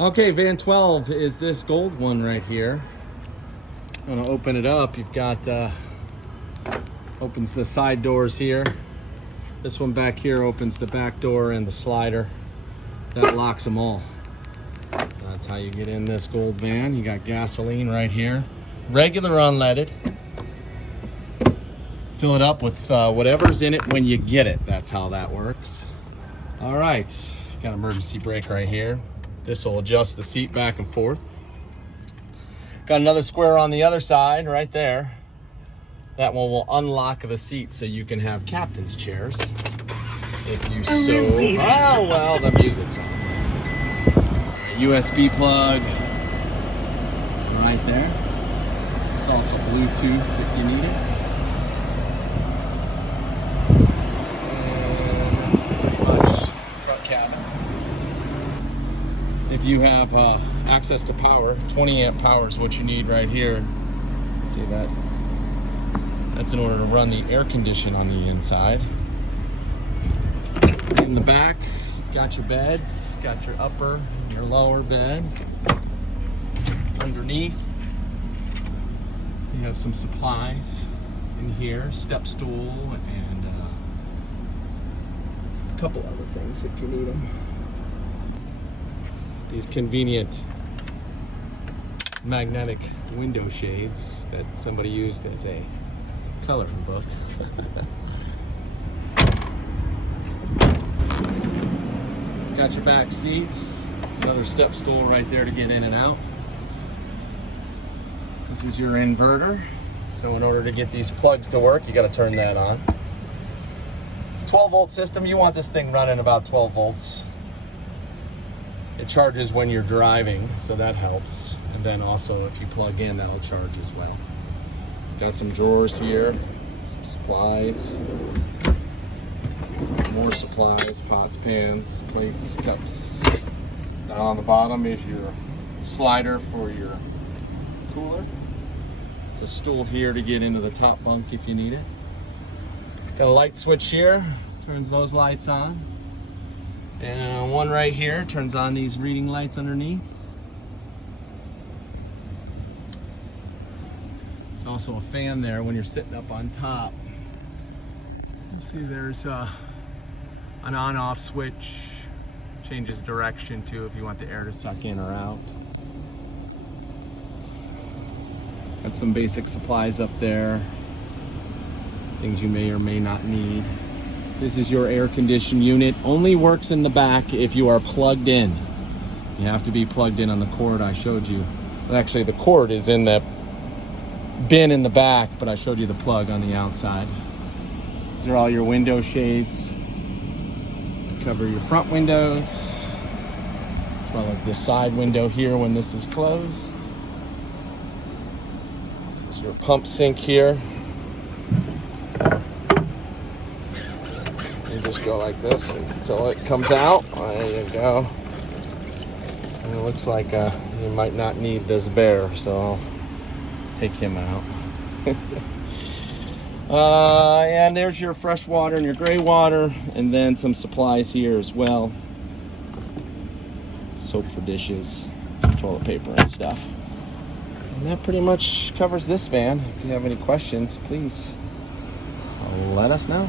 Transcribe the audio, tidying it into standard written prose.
Okay, van 12 is this gold one right here. I'm gonna open it up. You've got, opens the side doors here. This one back here opens the back door and the slider. That locks them all. That's how you get in this gold van. You got gasoline right here. Regular unleaded. Fill it up with whatever's in it when you get it. That's how that works. All right, got emergency brake right here. This will adjust the seat back and forth. Got another square on the other side right there. That one will unlock the seat so you can have captain's chairs. If you so, oh well, the music's on. USB plug right there. It's also Bluetooth if you need it. And that's pretty much front cabin. If you have access to power, 20 amp power is what you need right here. See that? That's in order to run the air condition on the inside. In the back, got your beds, got your upper and your lower bed. Underneath, you have some supplies in here, step stool, and a couple other things if you need them. These convenient magnetic window shades that somebody used as a coloring book. Got your back seats. There's another step stool right there to get in and out. This is your inverter. So in order to get these plugs to work, you got to turn that on. It's a 12-volt system. You want this thing running about 12 volts. It charges when you're driving, so that helps. And then also if you plug in, that'll charge as well. Got some drawers here, some supplies. More supplies, pots, pans, plates, cups. Down on the bottom is your slider for your cooler. It's a stool here to get into the top bunk if you need it. Got a light switch here, turns those lights on. And one right here turns on these reading lights underneath. There's also a fan there when you're sitting up on top. You see there's an on-off switch. Changes direction too if you want the air to suck in or out. Got some basic supplies up there. Things you may or may not need. This is your air conditioning unit. Only works in the back if you are plugged in. You have to be plugged in on the cord I showed you. Actually, the cord is in the bin in the back, but I showed you the plug on the outside. These are all your window shades. Cover your front windows, as well as this side window here when this is closed. This is your pump sink here. You just go like this until it comes out. There you go. And it looks like you might not need this bear, so I'll take him out. And there's your fresh water and your gray water, and then some supplies here as well. Soap for dishes, toilet paper and stuff. And that pretty much covers this van. If you have any questions, please let us know.